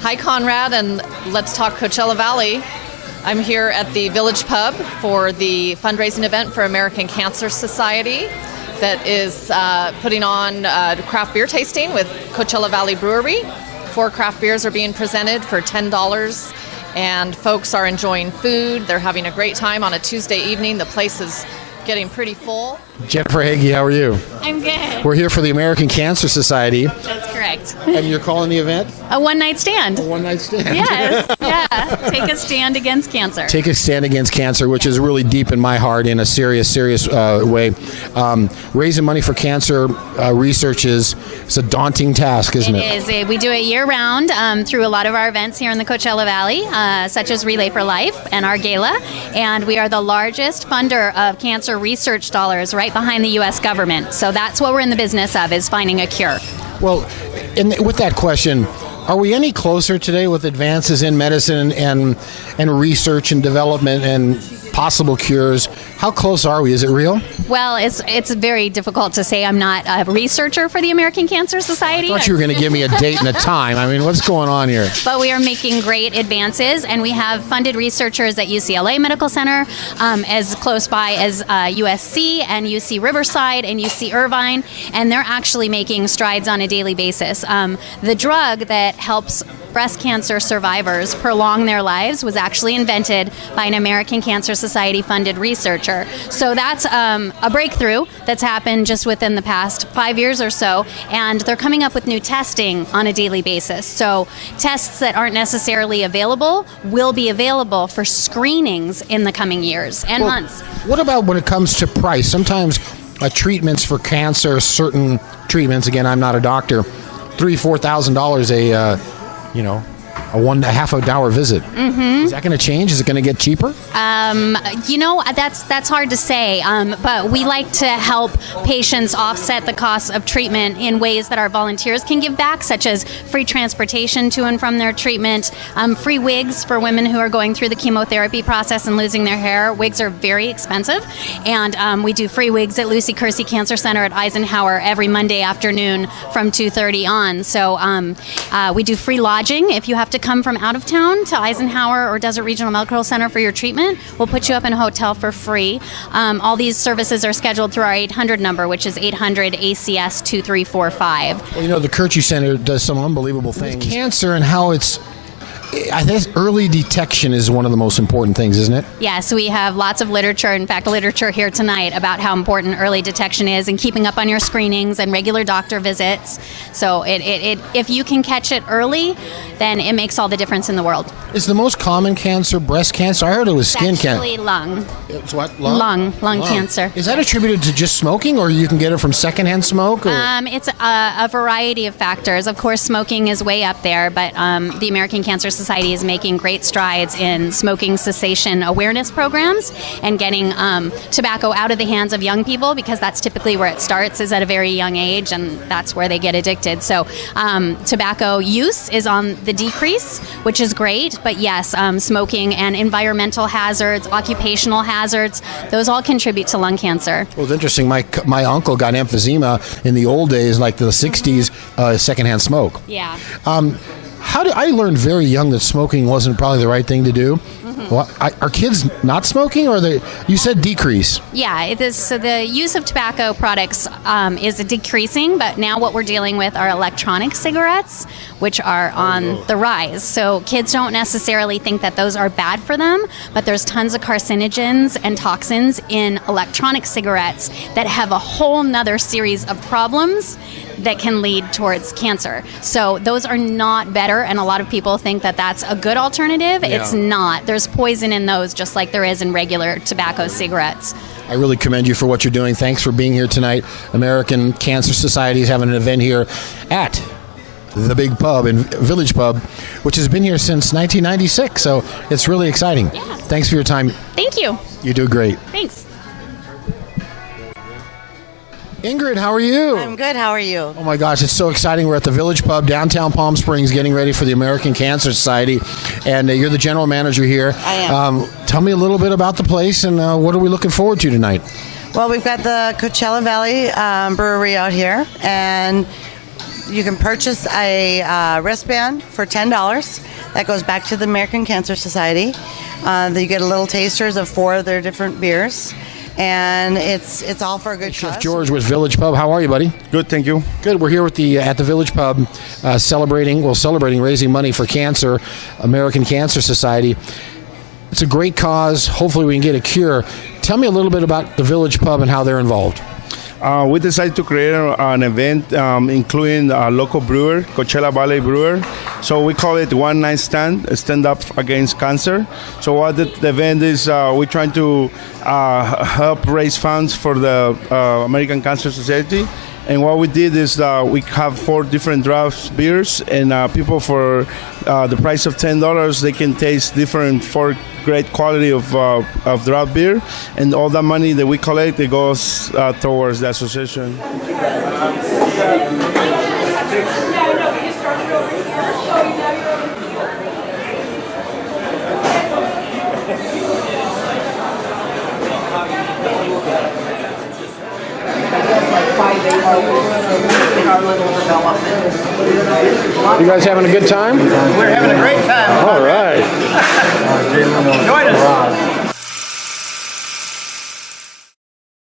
Hi, Conrad, and let's talk Coachella Valley. I'm here at the Village Pub for the fundraising event for American Cancer Society that is putting on craft beer tasting with Coachella Valley Brewery. 4 craft beers are being presented for $10, and folks are enjoying food. They're having a great time on a Tuesday evening. The place is getting pretty full. Jennifer Hagee, how are you? I'm good. We're here for the American Cancer Society. That's correct. And you're calling the event? A one-night stand. A one-night stand. Yes, yeah. Take a stand against cancer. Take a stand against cancer, which is really deep in my heart in a serious way. Raising money for cancer research is a daunting task, isn't it? It is. We do it year-round through a lot of our events here in the Coachella Valley, such as Relay for Life and our gala. And we are the largest funder of cancer research dollars right behind the U.S. government. So that's what we're in the business of, is finding a cure. Well, with that question, are we any closer today with advances in medicine and research and development and possible cures? How close are we? Is it real? Well, it's very difficult to say. I'm not a researcher for the American Cancer Society. I thought you were going to give me a date and a time. I mean, what's going on here? But we are making great advances, and we have funded researchers at UCLA Medical Center, as close by as USC and UC Riverside and UC Irvine, and they're actually making strides on a daily basis. The drug that helps breast cancer survivors prolong their lives was actually invented by an American Cancer Society funded researcher. So that's a breakthrough that's happened just within the past 5 years or so, and they're coming up with new testing on a daily basis. So tests that aren't necessarily available will be available for screenings in the coming years and months. What about when it comes to price? Sometimes treatments for cancer, certain treatments, again, I'm not a doctor, $3,000-$4,000 a half an hour visit. Mm-hmm. Is that going to change? Is it going to get cheaper? That's hard to say. But we like to help patients offset the costs of treatment in ways that our volunteers can give back, such as free transportation to and from their treatment, free wigs for women who are going through the chemotherapy process and losing their hair. Wigs are very expensive, and we do free wigs at Lucy Kersey Cancer Center at Eisenhower every Monday afternoon from 2:30 on. So we do free lodging if you have to come from out of town to Eisenhower or Desert Regional Medical Center for your treatment. We'll put you up in a hotel for free. All these services are scheduled through our 800 number, which is 800-ACS-2345. Well, the Kersey Center does some unbelievable things. With cancer and how I think early detection is one of the most important things, isn't it? Yes, we have lots of literature, in fact, literature here tonight about how important early detection is and keeping up on your screenings and regular doctor visits. So if you can catch it early, then it makes all the difference in the world. Is the most common cancer breast cancer? I heard it was skin cancer. Actually, lung. It's what? Lung Cancer. Is that attributed to just smoking, or you can get it from secondhand smoke? Or? It's a variety of factors. Of course, smoking is way up there, but the American Cancer Society is making great strides in smoking cessation awareness programs and getting tobacco out of the hands of young people, because that's typically where it starts, is at a very young age, and that's where they get addicted. So tobacco use is on the decrease, which is great, but yes, smoking and environmental hazards, occupational hazards, those all contribute to lung cancer. Well, it's interesting. My uncle got emphysema in the old days, like the 60s, secondhand smoke. Yeah. I learned very young that smoking wasn't probably the right thing to do. Mm-hmm. Well, are kids not smoking, or you said decrease? Yeah, it is. So the use of tobacco products is decreasing, but now what we're dealing with are electronic cigarettes, which are on the rise. So kids don't necessarily think that those are bad for them, but there's tons of carcinogens and toxins in electronic cigarettes that have a whole nother series of problems that can lead towards cancer. So those are not better, and a lot of people think that that's a good alternative. Yeah. It's not. There's poison in those, just like there is in regular tobacco cigarettes. I really commend you for what you're doing. Thanks for being here tonight. American Cancer Society is having an event here at the Big Pub and Village Pub, which has been here since 1996. So it's really exciting. Yeah. Thanks for your time. Thank you. You do great. Thanks. Ingrid, how are you? I'm good. How are you? Oh my gosh, it's so exciting. We're at the Village Pub, downtown Palm Springs, getting ready for the American Cancer Society. And you're the general manager here. I am. Tell me a little bit about the place and what are we looking forward to tonight? Well, we've got the Coachella Valley Brewery out here, and you can purchase a wristband for $10. That goes back to the American Cancer Society. You get a little tasters of 4 of their different beers, and it's all for a good Chef cause. George with Village Pub. How are you, buddy? Good, thank you. Good. We're here with at the Village Pub, celebrating raising money for cancer, American Cancer Society. It's a great cause. Hopefully, we can get a cure. Tell me a little bit about the Village Pub and how they're involved. We decided to create an event including a local brewer, Coachella Valley Brewer. So we call it One Night Stand Up Against Cancer. So what the event is, we're trying to help raise funds for the American Cancer Society. And what we did is we have 4 different draft beers, and people for the price of $10, they can taste different 4 great quality of draft beer, and all that money that we collect, it goes towards the association. You guys having a good time? We're having a great time. All right. Join us.